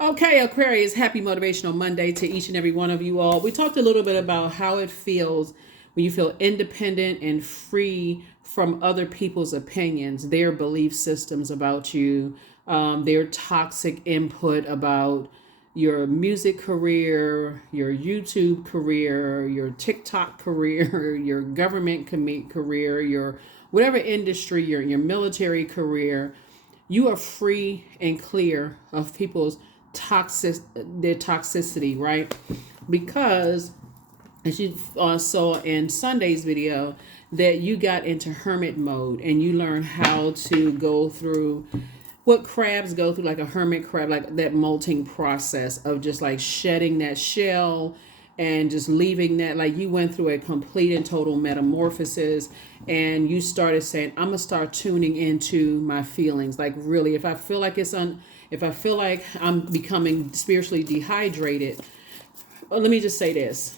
Okay, Aquarius, happy Motivational Monday to each and every one of you all. We talked a little bit about how it feels when you feel independent and free from other people's opinions, their belief systems about you, their toxic input about your music career, your YouTube career, your TikTok career, your government career, your whatever industry, your military career. You are free and clear of people's their toxicity, right? Because as you saw in Sunday's video, that you got into hermit mode and you learned how to go through what crabs go through, like a hermit crab, like that molting process of just like shedding that shell and just leaving that. Like you went through a complete and total metamorphosis, and you started saying, I'm gonna start tuning into my feelings. Like really, if I feel like I'm becoming spiritually dehydrated, well, let me just say this.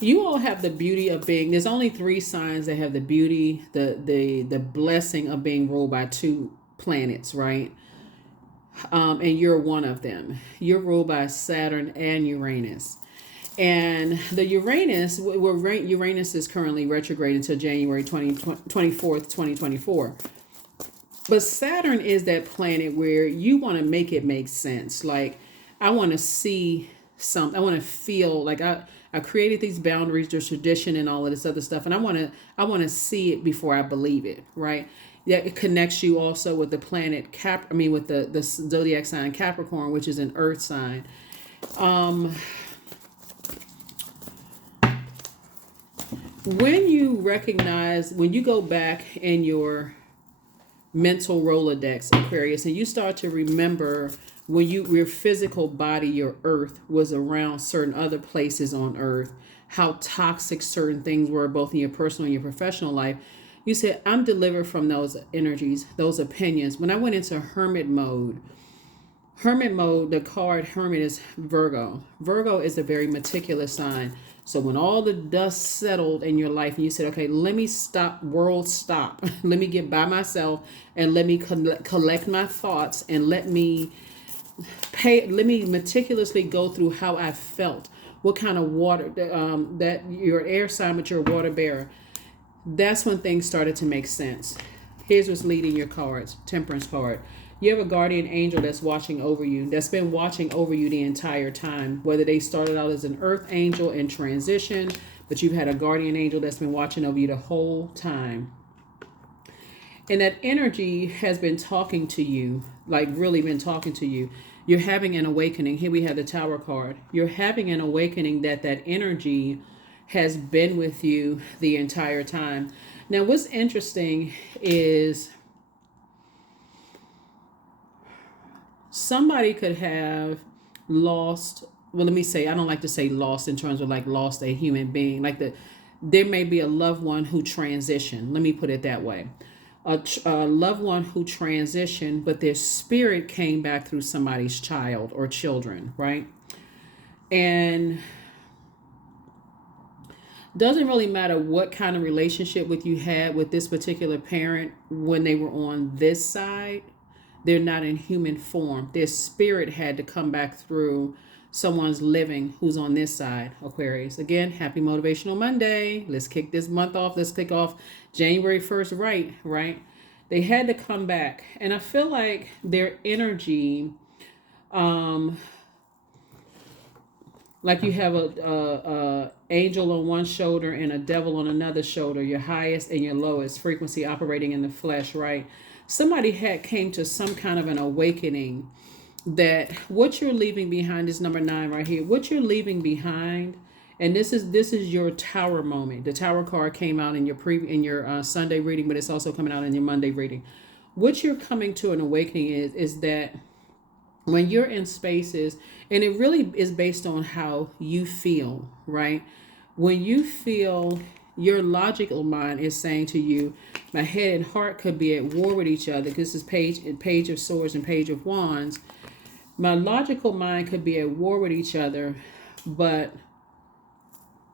You all have the beauty of being, there's only three signs that have the beauty, the blessing of being ruled by two planets, right? And you're one of them. You're ruled by Saturn and Uranus. And the Uranus is currently retrograde until January 24th, 2024. But Saturn is that planet where you want to make it make sense. Like, I want to see something. I want to feel like I created these boundaries, there's tradition and all of this other stuff. And I want to see it before I believe it, right? That it connects you also with the planet with the zodiac sign Capricorn, which is an earth sign. When you go back in your mental Rolodex, Aquarius, and you start to remember when your physical body, your earth, was around certain other places on earth, how toxic certain things were, both in your personal and your professional life, you said, I'm delivered from those energies, those opinions. When I went into hermit mode, the card Hermit is Virgo. Virgo is a very meticulous sign. So when all the dust settled in your life and you said, okay, let me stop, world stop. Let me get by myself and let me collect my thoughts and let me meticulously go through how I felt. What kind of water, that you're air sign, but you're a water bearer. That's when things started to make sense. Here's what's leading your cards. Temperance card. You have a guardian angel that's watching over you, that's been watching over you the entire time. Whether they started out as an earth angel in transition, but you've had a guardian angel that's been watching over you the whole time. And that energy has been talking to you, like really been talking to you. You're having an awakening. Here we have the Tower card. You're having an awakening that energy has been with you the entire time. Now, what's interesting is somebody could have lost, well, let me say, I don't like to say lost in terms of like lost a human being. There may be a loved one who transitioned. Let me put it that way. A loved one who transitioned, but their spirit came back through somebody's child or children, right? And doesn't really matter what kind of relationship you had with this particular parent when they were on this side. They're not in human form. Their spirit had to come back through someone's living who's on this side, Aquarius. Again, happy Motivational Monday. Let's kick this month off. Let's kick off January 1st right? They had to come back. And I feel like their energy, like you have a angel on one shoulder and a devil on another shoulder, your highest and your lowest frequency operating in the flesh, right? Somebody came to some kind of an awakening that what you're leaving behind is number 9 right here. What you're leaving behind, and this is your Tower moment. The Tower card came out in your Sunday reading, but it's also coming out in your Monday reading. What you're coming to an awakening is that when you're in spaces, and it really is based on how you feel, right? When you feel, your logical mind is saying to you, my head and heart could be at war with each other. This is page of swords and page of wands. My logical mind could be at war with each other, but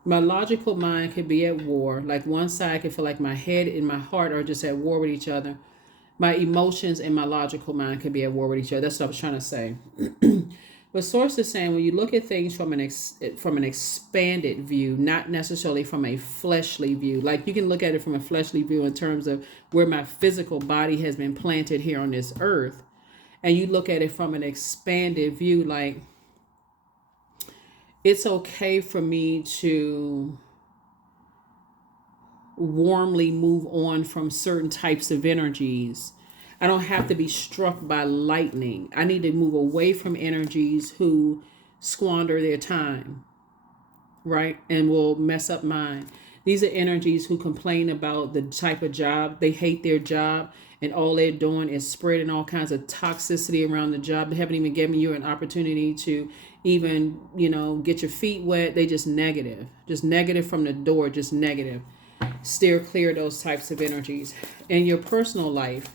my logical mind could be at war. Like one side could feel like my head and my heart are just at war with each other. My emotions and my logical mind could be at war with each other. That's what I was trying to say. But Source is saying when you look at things from an expanded view, not necessarily from a fleshly view. Like you can look at it from a fleshly view in terms of where my physical body has been planted here on this earth. And you look at it from an expanded view, like it's okay for me to warmly move on from certain types of energies. I don't have to be struck by lightning. I need to move away from energies who squander their time, right? And will mess up mine. These are energies who complain about the type of job. They hate their job and all they're doing is spreading all kinds of toxicity around the job. They haven't even given you an opportunity to even, get your feet wet. They just negative from the door, just negative. Steer clear of those types of energies. In your personal life,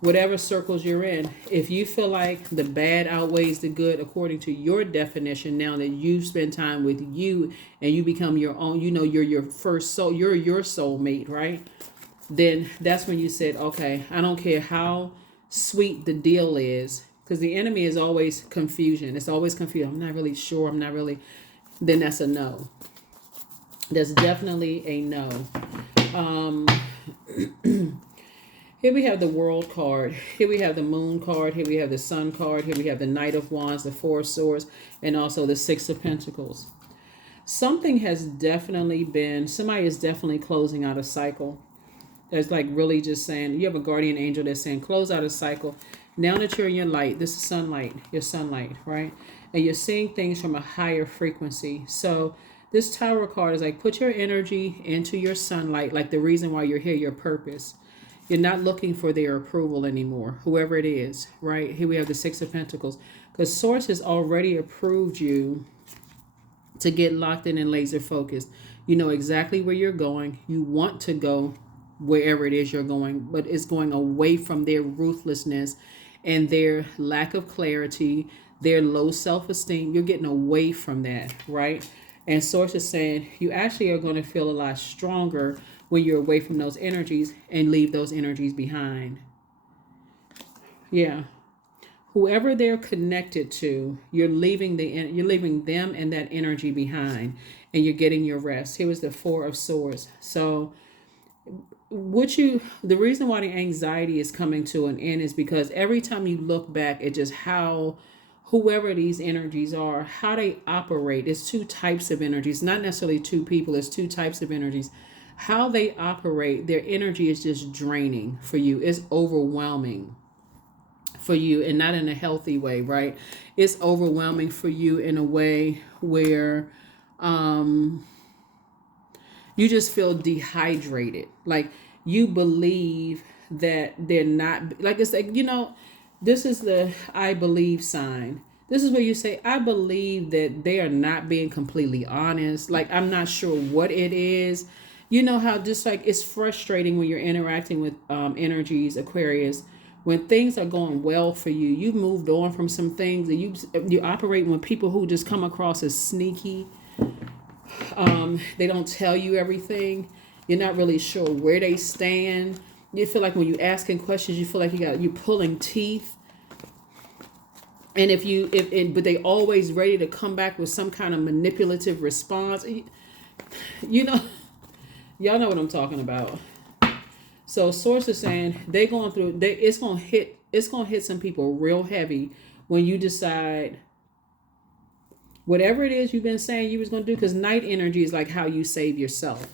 whatever circles you're in, if you feel like the bad outweighs the good according to your definition, now that you've spent time with you and you become your own, you're your first soul, you're your soulmate, right? Then that's when you said, okay, I don't care how sweet the deal is, because the enemy is always confusion. It's always confusion. I'm not really sure. I'm not really. Then that's a no. That's definitely a no. Here we have the World card. Here we have the Moon card. Here we have the Sun card. Here we have the Knight of Wands, the Four of Swords, and also the Six of Pentacles. Somebody is definitely closing out a cycle. That's like really just saying, you have a guardian angel that's saying, close out a cycle. Now that you're in your light, this is your sunlight, right? And you're seeing things from a higher frequency. So this Tower card is like, put your energy into your sunlight, like the reason why you're here, your purpose. You're not looking for their approval anymore, whoever it is, right? Here we have the Six of Pentacles. Because Source has already approved you to get locked in and laser focused. You know exactly where you're going. You want to go wherever it is you're going, but it's going away from their ruthlessness and their lack of clarity, their low self-esteem. You're getting away from that, right? And Source is saying you actually are going to feel a lot stronger when you're away from those energies and leave those energies behind. Yeah. Whoever they're connected to, you're leaving them and that energy behind, and you're getting your rest. Here was the Four of Swords. So the reason why the anxiety is coming to an end is because every time you look back at just how whoever these energies are, how they operate, it's two types of energies, not necessarily two people, it's two types of energies. How they operate, their energy is just draining for you. It's overwhelming for you, and not in a healthy way, right? It's overwhelming for you in a way where you just feel dehydrated. Like you believe that they're not, like it's like, this is the I believe sign. This is where you say, I believe that they are not being completely honest. Like, I'm not sure what it is. You know how just like it's frustrating when you're interacting with energies, Aquarius, when things are going well for you, you've moved on from some things, and you operate with people who just come across as sneaky. They don't tell you everything. You're not really sure where they stand. You feel like when you asking questions, you feel like you're pulling teeth. And but they always ready to come back with some kind of manipulative response. Y'all know what I'm talking about. So Source is saying they're going through. It's gonna hit some people real heavy when you decide whatever it is you've been saying you was gonna do. Because Night energy is like how you save yourself.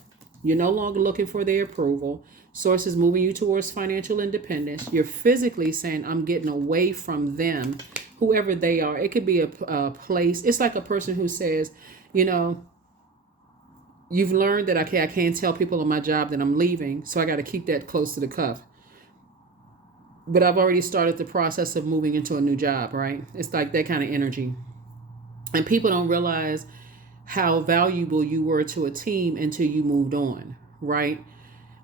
You're no longer looking for their approval. Source is moving you towards financial independence. You're physically saying, I'm getting away from them, whoever they are. It could be a place. It's like a person who says, you've learned that I can't tell people on my job that I'm leaving, so I got to keep that close to the cuff. But I've already started the process of moving into a new job, right? It's like that kind of energy. And people don't realize how valuable you were to a team until you moved on, right?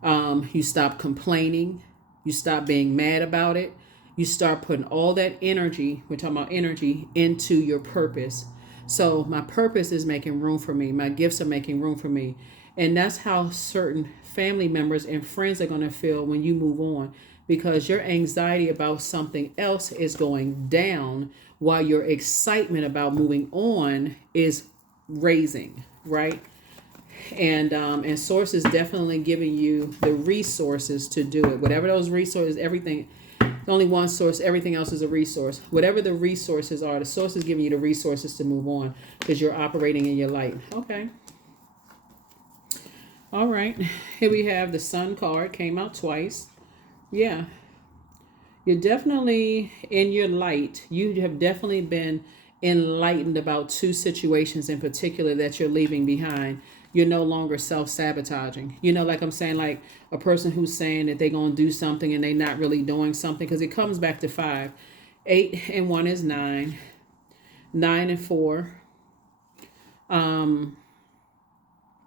You stop complaining. You stop being mad about it. You start putting all that energy, we're talking about energy, into your purpose. So my purpose is making room for me. My gifts are making room for me. And that's how certain family members and friends are going to feel when you move on. because your anxiety about something else is going down while your excitement about moving on is raising, right? And source is definitely giving you the resources to do it. Whatever those resources, everything, only one source, everything else is a resource. Whatever the resources are, the source is giving you the resources to move on because you're operating in your light. Okay. All right. Here we have the Sun card, came out twice. Yeah. You're definitely in your light. You have definitely been enlightened about two situations in particular that you're leaving behind. You're no longer self-sabotaging. Like I'm saying, like a person who's saying that they're going to do something and they're not really doing something, because it comes back to 5. 8 and 1 is 9. 9 and 4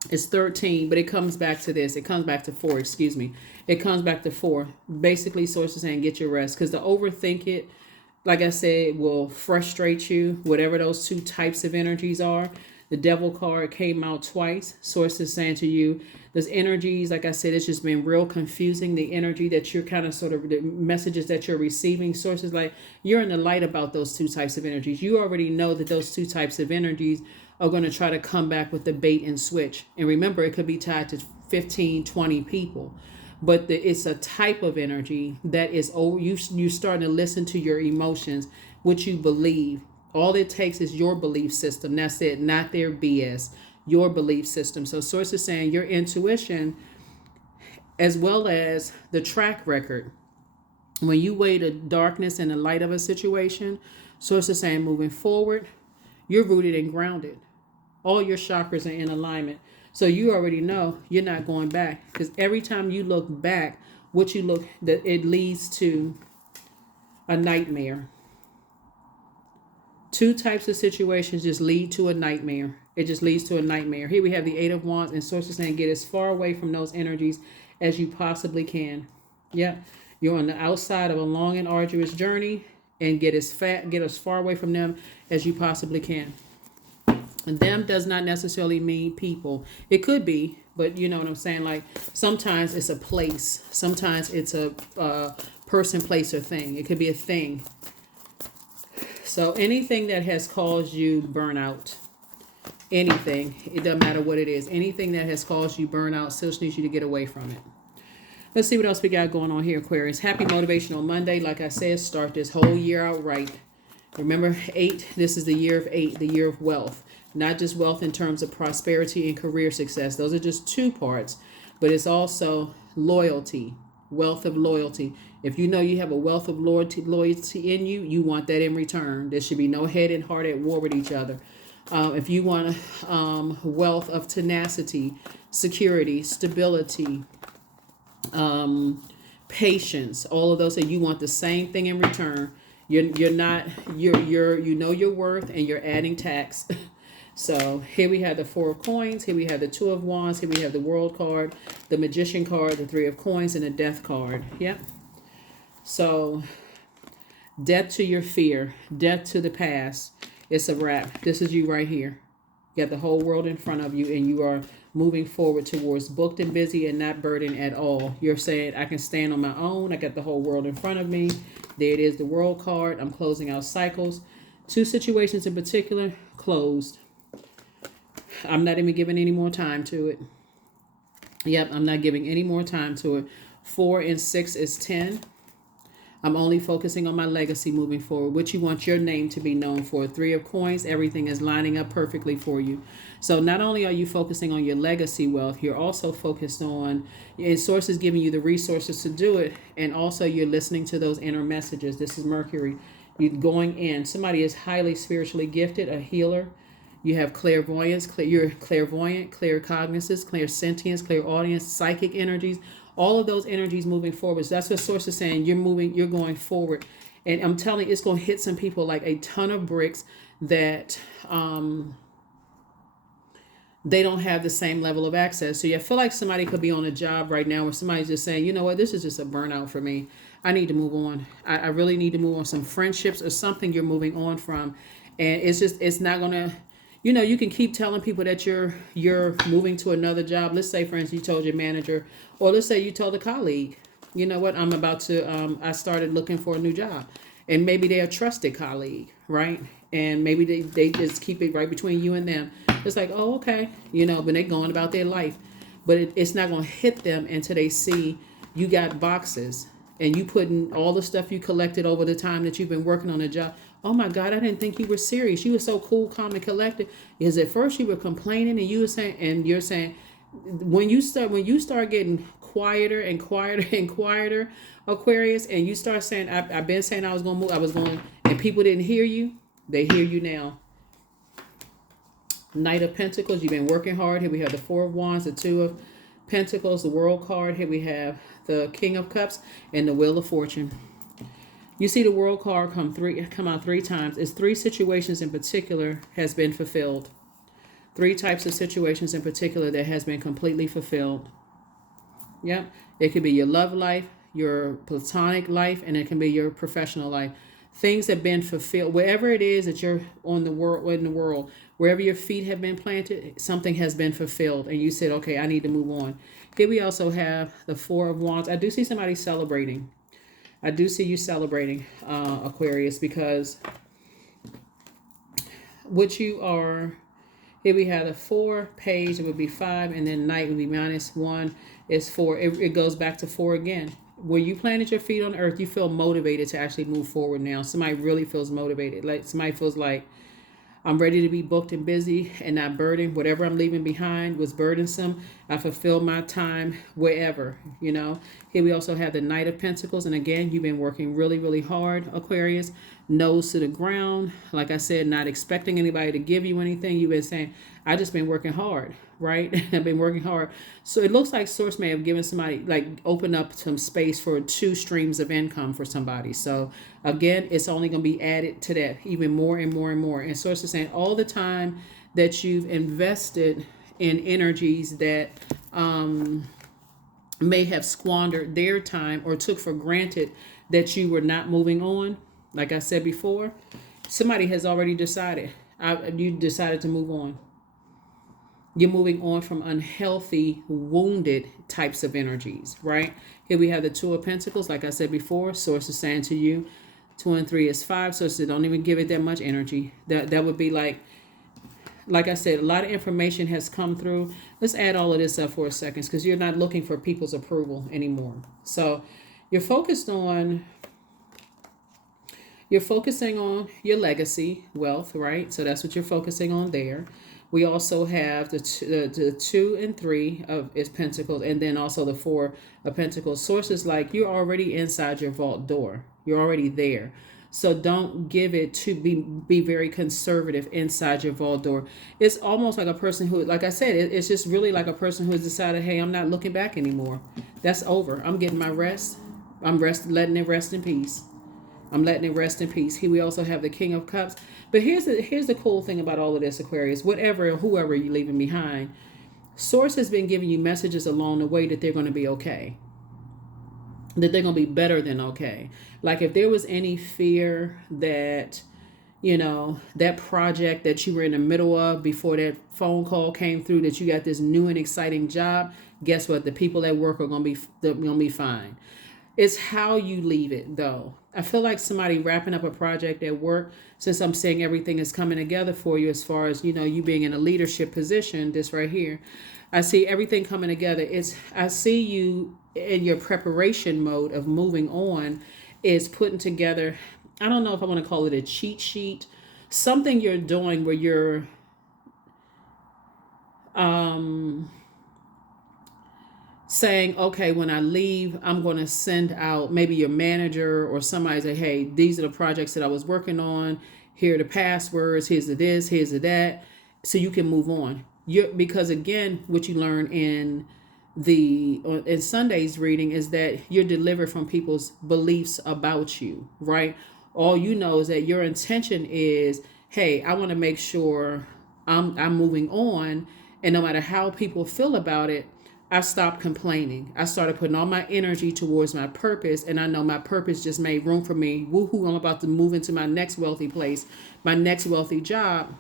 is 13, but it comes back to this. It comes back to 4, excuse me. It comes back to 4. Basically, sources saying get your rest, because to overthink it, like I said, will frustrate you, whatever those two types of energies are. The Devil card came out twice. Sources saying to you, those energies, like I said, it's just been real confusing. The energy that you're kind of sort of, the messages that you're receiving, sources like you're in the light about those two types of energies. You already know that those two types of energies are going to try to come back with the bait and switch. And remember, it could be tied to 15, 20 people. But it's a type of energy that is, you're starting to listen to your emotions, what you believe. All it takes is your belief system. That's it, not their BS, your belief system. So source is saying your intuition, as well as the track record. When you weigh the darkness and the light of a situation, source is saying moving forward, you're rooted and grounded. All your chakras are in alignment. So you already know you're not going back, because every time you look back, that it leads to a nightmare. Two types of situations just lead to a nightmare. It just leads to a nightmare. Here we have the 8 of Wands, and sources saying get as far away from those energies as you possibly can. Yeah, you're on the outside of a long and arduous journey, and get as far away from them as you possibly can. And them does not necessarily mean people. It could be, but you know what I'm saying? Like sometimes it's a place. Sometimes it's a person, place, or thing. It could be a thing. So anything that has caused you burnout, anything, it doesn't matter what it is. Anything that has caused you burnout, still needs you to get away from it. Let's see what else we got going on here, Aquarius. Happy Motivational Monday. Like I said, start this whole year out right. Remember, 8, this is the year of 8, the year of wealth. Not just wealth in terms of prosperity and career success. Those are just two parts. But it's also loyalty, wealth of loyalty. If you know you have a wealth of loyalty in you, you want that in return. There should be no head and heart at war with each other. If you want wealth of tenacity, security, stability, patience, all of those, and you want the same thing in return. You know your worth, and you're adding tax. So here we have the 4 of Coins. Here we have the 2 of Wands. Here we have the World card, the Magician card, the 3 of Coins, and the Death card. Yep. So death to your fear, death to the past. It's a wrap. This is you right here. You got the whole world in front of you, and you are moving forward towards booked and busy and not burdened at all. You're saying, I can stand on my own. I got the whole world in front of me. There it is, the World card. I'm closing out cycles. 2 situations in particular, closed. I'm not even giving any more time to it. Yep, I'm not giving any more time to it. 4 and 6 is 10. I'm only focusing on my legacy moving forward, what you want your name to be known for. 3 of Coins, everything is lining up perfectly for you. So not only are you focusing on your legacy wealth, you're also focused on, and source is giving you the resources to do it, and also you're listening to those inner messages. This is Mercury. You're going in. Somebody is highly spiritually gifted, a healer. You have clairvoyance, you're clairvoyant, claircognizance, clairsentience, clairaudience, psychic energies. All of those energies moving forward. So that's what source is saying. You're going forward. And I'm telling you, it's going to hit some people like a ton of bricks that they don't have the same level of access. So you feel like somebody could be on a job right now where somebody's just saying, you know what, this is just a burnout for me. I need to move on. I really need to move on. Some friendships or something you're moving on from. And it's not going to, you can keep telling people that you're moving to another job. Let's say, for instance, you told your manager, or let's say you told a colleague, you know what, I'm about to, I started looking for a new job. And maybe they're a trusted colleague, right? And maybe they just keep it right between you and them. It's like, oh, okay, but they're going about their life. But it's not going to hit them until they see you got boxes and you putting all the stuff you collected over the time that you've been working on a job. Oh my God, I didn't think you were serious. You were so cool, calm, and collected. Because at first you were complaining and you were saying, and you're saying, when you start getting quieter and quieter and quieter, Aquarius, and you start saying, I've been saying I was going to move, I was going, and people didn't hear you, they hear you now. Knight of Pentacles, you've been working hard. Here we have the Four of Wands, the Two of Pentacles, the World card. Here we have the King of Cups and the Wheel of Fortune. You see the World card come out 3 times. It's 3 situations in particular has been fulfilled. 3 types of situations in particular that has been completely fulfilled. Yep. It could be your love life, your platonic life, and it can be your professional life. Things have been fulfilled. Wherever it is that you're in the world, wherever your feet have been planted, something has been fulfilled. And you said, okay, I need to move on. Here we also have the Four of Wands. I do see somebody celebrating. I do see you celebrating, Aquarius, because what you are, here we have the 4 page, it would be 5, and then Knight would be -1 is 4. It goes back to 4 again. When you planted your feet on earth, you feel motivated to actually move forward now. Somebody really feels motivated. Like somebody feels like, I'm ready to be booked and busy and not burdened. Whatever I'm leaving behind was burdensome. I fulfilled my time wherever, Here we also have the Knight of Pentacles. And again, you've been working really, really hard, Aquarius. Nose to the ground. Like I said, not expecting anybody to give you anything. You've been saying, I just been working hard, right? I've been working hard. So it looks like Source may have given somebody, like open up some space for 2 streams of income for somebody. So again, it's only going to be added to that even more and more and more. And Source is saying all the time that you've invested in energies that may have squandered their time or took for granted that you were not moving on. Like I said before, somebody has already decided. You decided to move on. You're moving on from unhealthy, wounded types of energies, right? Here we have the Two of Pentacles. Like I said before, Source is saying to you, 2 and 3 is 5. So don't even give it that much energy. That would be like I said, a lot of information has come through. Let's add all of this up for a second because you're not looking for people's approval anymore. So you're focusing on your legacy, wealth, right? So that's what you're focusing on there. We also have the 2 and 3 of is Pentacles, and then also the 4 of Pentacles. Sources like you're already inside your vault door. You're already there. So don't give it to be very conservative inside your vault door. It's almost like a person who, like I said, it's just really like a person who has decided, hey, I'm not looking back anymore. That's over. I'm getting my rest. Letting it rest in peace. I'm letting it rest in peace. Here we also have the King of Cups. But here's the cool thing about all of this, Aquarius. Whoever you're leaving behind, Source has been giving you messages along the way that they're going to be okay. That they're going to be better than okay. Like if there was any fear that, that project that you were in the middle of before that phone call came through that you got this new and exciting job, guess what? The people at work are going to be fine. It's how you leave it, though. I feel like somebody wrapping up a project at work, since I'm saying everything is coming together for you as far as, you being in a leadership position, this right here. I see everything coming together. I see you in your preparation mode of moving on is putting together, I don't know if I want to call it a cheat sheet, something you're doing where you're saying, okay, when I leave, I'm going to send out maybe your manager or somebody say, hey, these are the projects that I was working on. Here are the passwords. Here's the this, here's the that. So you can move on. Because again, what you learn in Sunday's reading is that you're delivered from people's beliefs about you, right? All you know is that your intention is, hey, I want to make sure I'm moving on. And no matter how people feel about it, I stopped complaining. I started putting all my energy towards my purpose. And I know my purpose just made room for me. Woohoo, I'm about to move into my next wealthy place, my next wealthy job.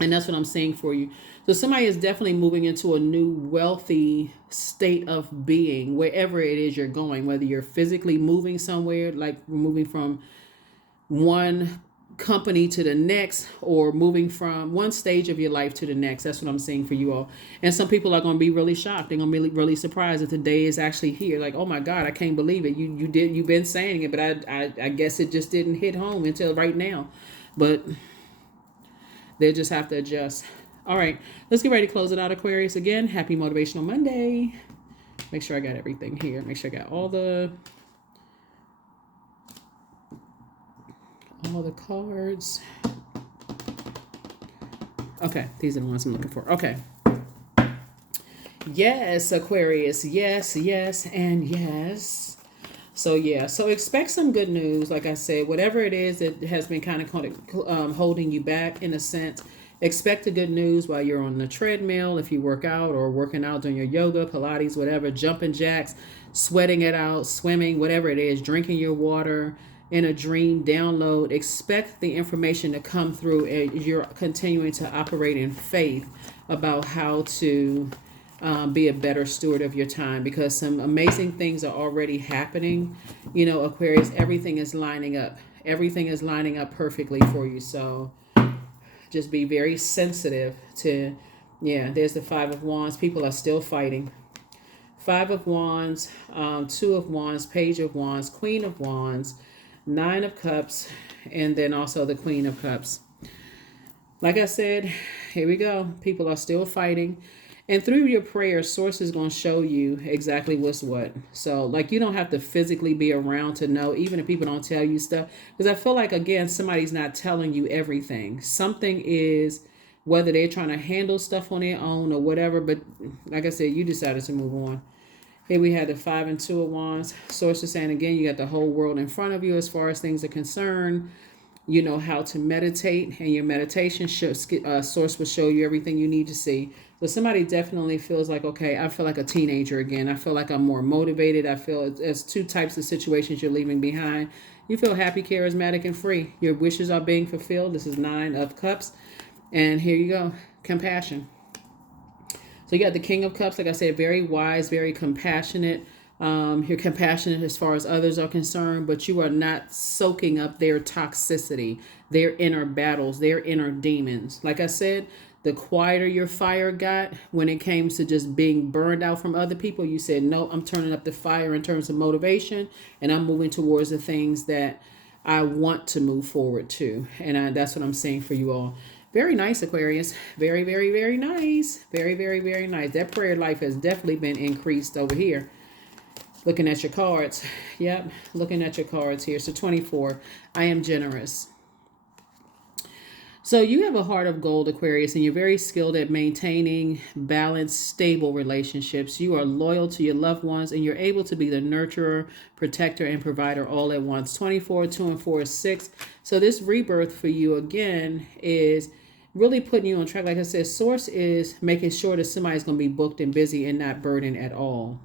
And that's what I'm saying for you. So somebody is definitely moving into a new wealthy state of being, wherever it is you're going, whether you're physically moving somewhere, like moving from one company to the next, or moving from one stage of your life to the next. That's what I'm saying for you all. And some people are going to be really shocked. They're going to be really surprised that the day is actually here. Like, oh my God, I can't believe it. You've been saying it, but I guess it just didn't hit home until right now. But they'll just have to adjust. All right, let's get ready to close it out, Aquarius. Again, happy Motivational Monday. Make sure I got everything here. Make sure I got all the cards. Okay, these are the ones I'm looking for. Okay. Yes, Aquarius. Yes, and yes. So yeah, so expect some good news. Like I said, whatever it is that has been kind of holding you back in a sense, expect the good news while you're on the treadmill, if you work out, or working out doing your yoga, Pilates, whatever, jumping jacks, sweating it out, swimming, whatever it is, drinking your water, in a dream download. Expect the information to come through as you're continuing to operate in faith about how to be a better steward of your time, because some amazing things are already happening. You know, Aquarius, everything is lining up. Everything is lining up perfectly for you. So just be very sensitive to, yeah, there's the Five of Wands. People are still fighting. Five of Wands, Two of Wands, Page of Wands, Queen of Wands, Nine of Cups, and then also the Queen of Cups. Like I said, here we go. People are still fighting. And through your prayers, Source is going to show you exactly what's what. So, like, you don't have to physically be around to know, even if people don't tell you stuff. Because I feel like, again, somebody's not telling you everything. Something is, whether they're trying to handle stuff on their own or whatever. But like I said, you decided to move on. Here we had the Five and Two of Wands. Source is saying, again, you got the whole world in front of you as far as things are concerned. You know how to meditate, and your meditation Source will show you everything you need to see. So somebody definitely feels like, okay, I feel like a teenager again. I feel like I'm more motivated. I feel there's two types of situations you're leaving behind. You feel happy, charismatic, and free. Your wishes are being fulfilled. This is Nine of Cups. And here you go, compassion. So you got the King of Cups, like I said, very wise, very compassionate. You're compassionate as far as others are concerned, but you are not soaking up their toxicity, their inner battles, their inner demons. Like I said, the quieter your fire got when it came to just being burned out from other people, you said, no, I'm turning up the fire in terms of motivation, and I'm moving towards the things that I want to move forward to. And that's what I'm saying for you all. Very nice, Aquarius. Very, very, very nice. Very, very, very nice. That prayer life has definitely been increased over here. Looking at your cards. Yep. Looking at your cards here. So 24. I am generous. So you have a heart of gold, Aquarius, and you're very skilled at maintaining balanced, stable relationships. You are loyal to your loved ones, and you're able to be the nurturer, protector, and provider all at once. 24, 2 and 4 is 6. So this rebirth for you, again, is really putting you on track. Like I said, Source is making sure that somebody's going to be booked and busy and not burdened at all.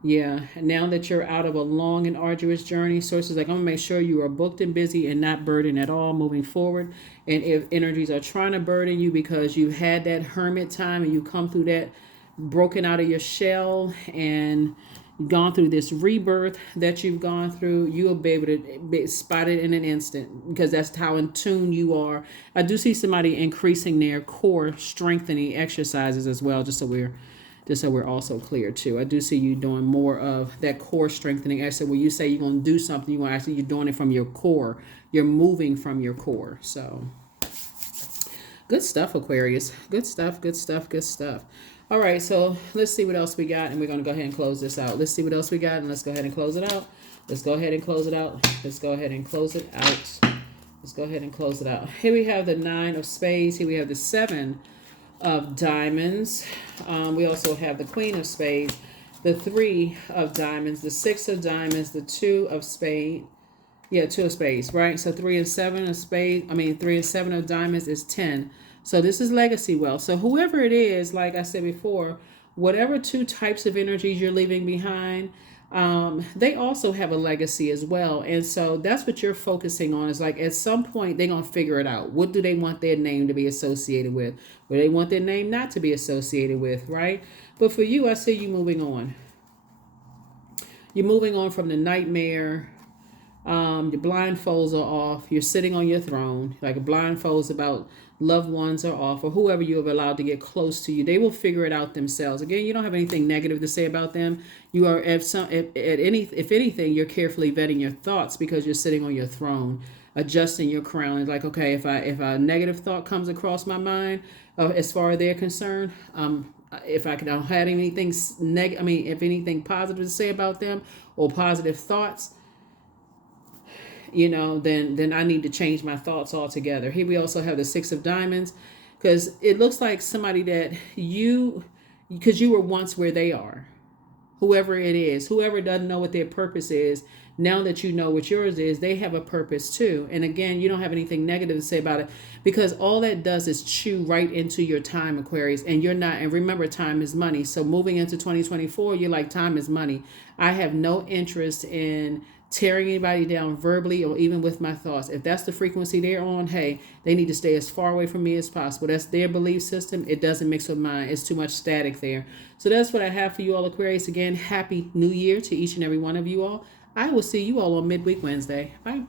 Yeah, now that you're out of a long and arduous journey, Source is like, I'm going to make sure you are booked and busy and not burdened at all moving forward. And if energies are trying to burden you because you had that hermit time and you come through that, broken out of your shell and gone through this rebirth that you've gone through, you will be able to be spotted in an instant, because that's how in tune you are. I do see somebody increasing their core strengthening exercises as well, just so we're also clear too. I do see you doing more of that core strengthening exercise where you say you're going to do something, you're doing it from your core. You're moving from your core. So good stuff, Aquarius. Good stuff, good stuff, good stuff. All right, so let's see what else we got, and we're going to go ahead and close this out. Let's see what else we got, and let's go ahead and close it out. Let's go ahead and close it out. Let's go ahead and close it out. Let's go ahead and close it out. Here we have the Nine of Spades. Here we have the Seven of Diamonds. We also have the Queen of Spades, the Three of Diamonds, the Six of Diamonds, the Two of Spades. Yeah, Two of Spades, right? So 3 and 7 of spades. 3 and 7 of diamonds is 10. So this is legacy wealth. So whoever it is, like I said before, whatever two types of energies you're leaving behind, They also have a legacy as well. And so that's what you're focusing on, is like at some point they're going to figure it out. What do they want their name to be associated with? What do they want their name not to be associated with, right? But for you, I see you moving on. You're moving on from the nightmare. Your blindfolds are off. You're sitting on your throne. Like blindfolds about loved ones are off, or whoever you have allowed to get close to you. They will figure it out themselves. Again, you don't have anything negative to say about them. You are if anything, you're carefully vetting your thoughts because you're sitting on your throne, adjusting your crown. It's like, okay, if a negative thought comes across my mind, as far as they're concerned, if I don't have anything if anything positive to say about them or positive thoughts, then I need to change my thoughts altogether. Here we also have the Six of Diamonds, because it looks like somebody that because you were once where they are, whoever it is, whoever doesn't know what their purpose is, now that you know what yours is, they have a purpose too. And again, you don't have anything negative to say about it, because all that does is chew right into your time, Aquarius. And you're not, and remember, time is money. So moving into 2024, you're like, time is money. I have no interest in tearing anybody down verbally or even with my thoughts. If that's the frequency they're on, hey, they need to stay as far away from me as possible. That's their belief system. It doesn't mix with mine. It's too much static there. So that's what I have for you all, Aquarius. Again, happy new year to each and every one of you all. I will see you all on midweek Wednesday. Bye.